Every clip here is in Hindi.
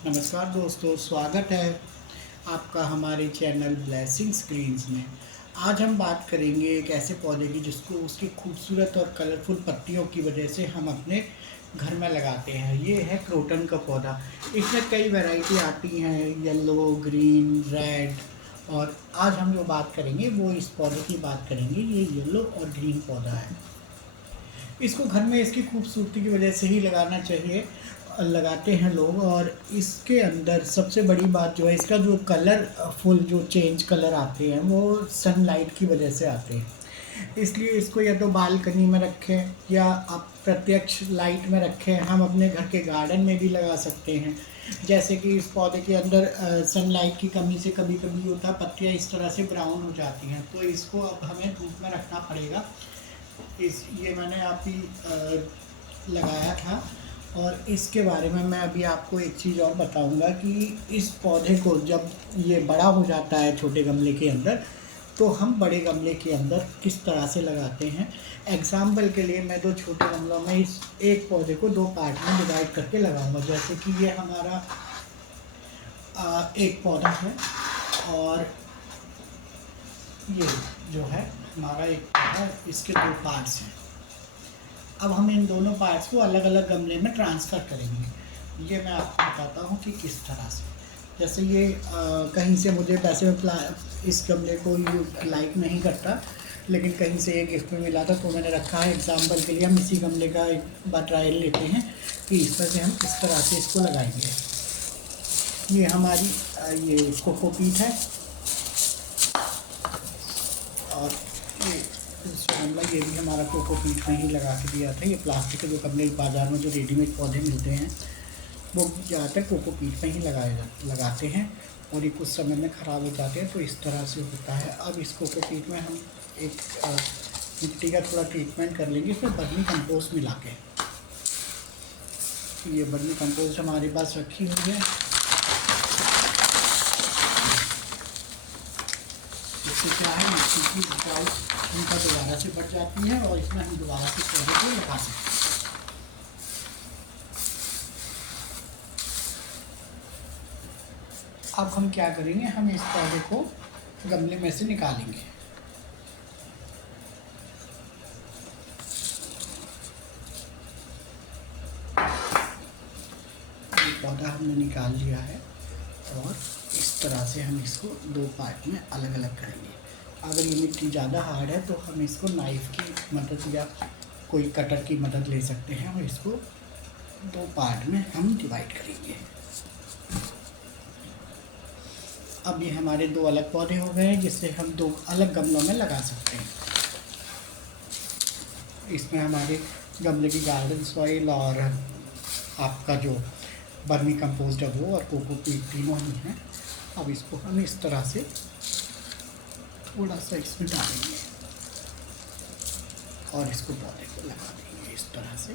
नमस्कार दोस्तों, स्वागत है आपका हमारे चैनल ब्लेसिंग स्क्रीन्स में। आज हम बात करेंगे एक ऐसे पौधे की जिसको उसकी खूबसूरत और कलरफुल पत्तियों की वजह से हम अपने घर में लगाते हैं। ये है क्रोटन का पौधा। इसमें कई वैरायटी आती हैं, येलो, ग्रीन, रेड। और आज हम जो बात करेंगे वो इस पौधे की बात करेंगे। ये येलो और ग्रीन पौधा है। इसको घर में इसकी खूबसूरती की वजह से ही लगाना चाहिए, लगाते हैं लोग। और इसके अंदर सबसे बड़ी बात जो है, इसका जो कलर फुल जो चेंज कलर आते हैं वो सनलाइट की वजह से आते हैं। इसलिए इसको या तो बालकनी में रखें या आप प्रत्यक्ष लाइट में रखें। हम अपने घर के गार्डन में भी लगा सकते हैं। जैसे कि इस पौधे के अंदर सनलाइट की कमी से कभी कभी होता है, पत्तियाँ इस तरह से ब्राउन हो जाती हैं, तो इसको अब हमें धूप में रखना पड़ेगा। ये मैंने अभी लगाया था। और इसके बारे में मैं अभी आपको एक चीज़ और बताऊंगा कि इस पौधे को जब ये बड़ा हो जाता है छोटे गमले के अंदर, तो हम बड़े गमले के अंदर किस तरह से लगाते हैं। एग्जाम्पल के लिए मैं दो छोटे गमलों में इस एक पौधे को दो पार्ट में डिवाइड करके लगाऊंगा। जैसे कि ये हमारा एक पौधा है और ये जो है हमारा एक पौधा, इसके दो पार्ट्स हैं। अब हम इन दोनों पार्ट्स को अलग अलग गमले में ट्रांसफ़र करेंगे। ये मैं आपको बताता हूँ कि किस तरह से। जैसे ये कहीं से मुझे वैसे इस गमले को लाइक नहीं करता, लेकिन कहीं से ये गिफ्ट में मिला था तो मैंने रखा है। एग्जाम्पल के लिए हम इसी गमले का एक बार ट्रायल लेते हैं कि इस तरह से हम इस तरह से इसको लगाएंगे। ये हमारी ये कोकोपीट है और ये दूसरा गमला, ये भी हमारा कोकोपीट में ही लगा के दिया था। ये प्लास्टिक के जो गमले बाज़ार में जो रेडीमेड पौधे मिलते हैं वो ज़्यादातर कोकोपीट में ही लगाते हैं और ये कुछ समय में ख़राब हो जाते हैं, तो इस तरह से होता है। अब इस कोकोपीट में हम एक मिट्टी का थोड़ा ट्रीटमेंट कर लेंगे, इसमें वर्मी कंपोस्ट मिला के। ये वर्मी कंपोस्ट हमारे पास रखी हुई है। इससे क्या है, मिट्टी की उपजाऊ उनका दोबारा से बढ़ जाती है और इसमें हम दोबारा से पौधे को लगा सकते हैं। अब हम क्या करेंगे, हम इस पौधे को गमले में से निकालेंगे। ये पौधा हमने निकाल लिया है और इस तरह से हम इसको दो पार्ट में अलग अलग करेंगे। अगर ये मिट्टी ज़्यादा हार्ड है तो हम इसको नाइफ़ की मदद या कोई कटर की मदद ले सकते हैं और इसको दो पार्ट में हम डिवाइड करेंगे। अब ये हमारे दो अलग पौधे हो गए हैं, जिससे हम दो अलग गमलों में लगा सकते हैं। इसमें हमारे गमले की गार्डन सॉइल और आपका जो वर्मी कंपोस्ट है वो और कोकोपीट तीनों ही हैं। अब इसको हम इस तरह से थोड़ा सा इसमें डालेंगे और इसको पौधे को लगा देंगे इस तरह से।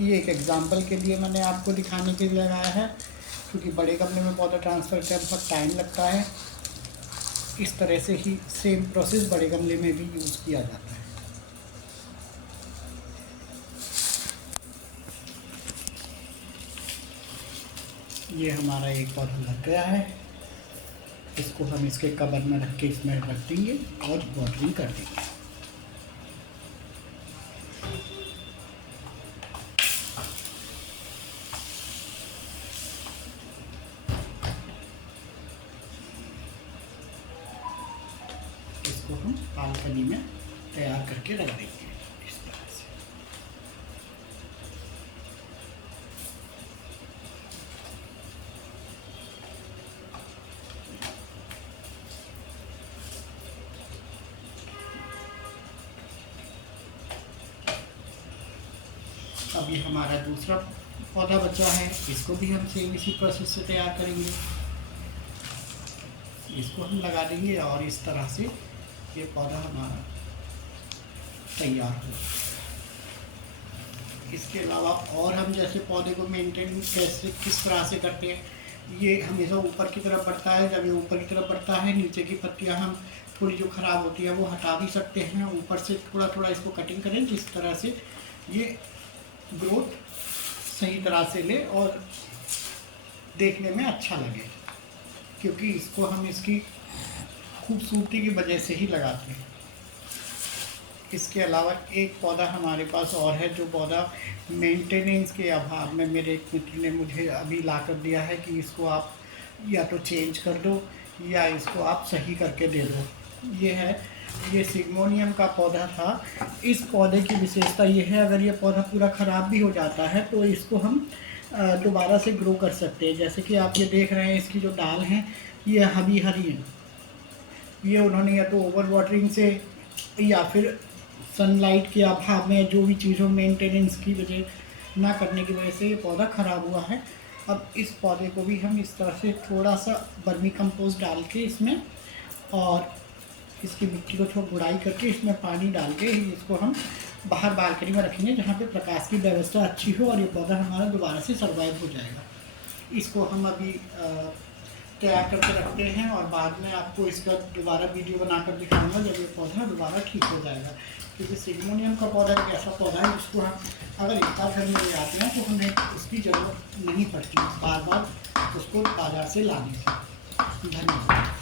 ये एक एग्जांपल के लिए मैंने आपको दिखाने के लिए लगाया है, क्योंकि बड़े गमले में पौधा ट्रांसफ़र करने में बहुत टाइम लगता है। इस तरह से ही सेम प्रोसेस बड़े गमले में भी यूज़ किया जाता है। ये हमारा एक पौधा लग गया है। इसको हम इसके कवर में रख के इसमें रख देंगे और वाटरिंग कर देंगे। इसको हम बालकनी में तैयार करके रख देंगे इस तरह से। अब ये हमारा दूसरा पौधा बचा है, इसको भी हम सेम इसी प्रोसेस से तैयार करेंगे। इसको हम लगा देंगे और इस तरह से ये पौधा हमारा तैयार हो। इसके अलावा और हम जैसे पौधे को मेंटेन कैसे किस तरह से करते हैं, ये हमेशा ऊपर की तरफ बढ़ता है। जब ये ऊपर की तरफ बढ़ता है, नीचे की पत्तियां हम थोड़ी जो ख़राब होती है वो हटा भी सकते हैं। ऊपर से थोड़ा थोड़ा इसको कटिंग करें जिस तरह से ये ग्रोथ सही तरह से ले और देखने में अच्छा लगे, क्योंकि इसको हम इसकी खूबसूरती की वजह से ही लगाते हैं। इसके अलावा एक पौधा हमारे पास और है, जो पौधा मेंटेनेंस के अभाव में मेरे एक मित्र ने मुझे अभी ला कर दिया है कि इसको आप या तो चेंज कर दो या इसको आप सही करके दे दो। ये सिग्मोनियम का पौधा था। इस पौधे की विशेषता ये है, अगर ये पौधा पूरा ख़राब भी हो जाता है तो इसको हम दोबारा से ग्रो कर सकते हैं। जैसे कि आप ये देख रहे हैं, इसकी जो डाल हैं ये हरी हरी हैं। ये उन्होंने या तो ओवर वाटरिंग से या फिर सनलाइट के अभाव में, जो भी चीज़ों मेंटेनेंस की वजह ना करने की वजह से ये पौधा ख़राब हुआ है। अब इस पौधे को भी हम इस तरह से थोड़ा सा वर्मी कंपोस्ट डाल के इसमें, और इसकी मिट्टी को थोड़ा गुड़ाई करके इसमें पानी डाल के इसको हम बाहर बालकनी में रखेंगे, जहाँ पे प्रकाश की व्यवस्था अच्छी हो, और ये पौधा हमारा दोबारा से सर्वाइव हो जाएगा। इसको हम अभी तैयार करके रखते हैं, और बाद में आपको इसका दोबारा वीडियो बनाकर दिखाऊंगा जब ये पौधा दोबारा ठीक हो जाएगा। क्योंकि सिग्मोनियम का पौधा एक ऐसा पौधा है जिसको हम अगर एक बार घर में ले आते हैं तो हमें उसकी ज़रूरत नहीं पड़ती बार बार उसको बाज़ार से लाने की। धन्यवाद।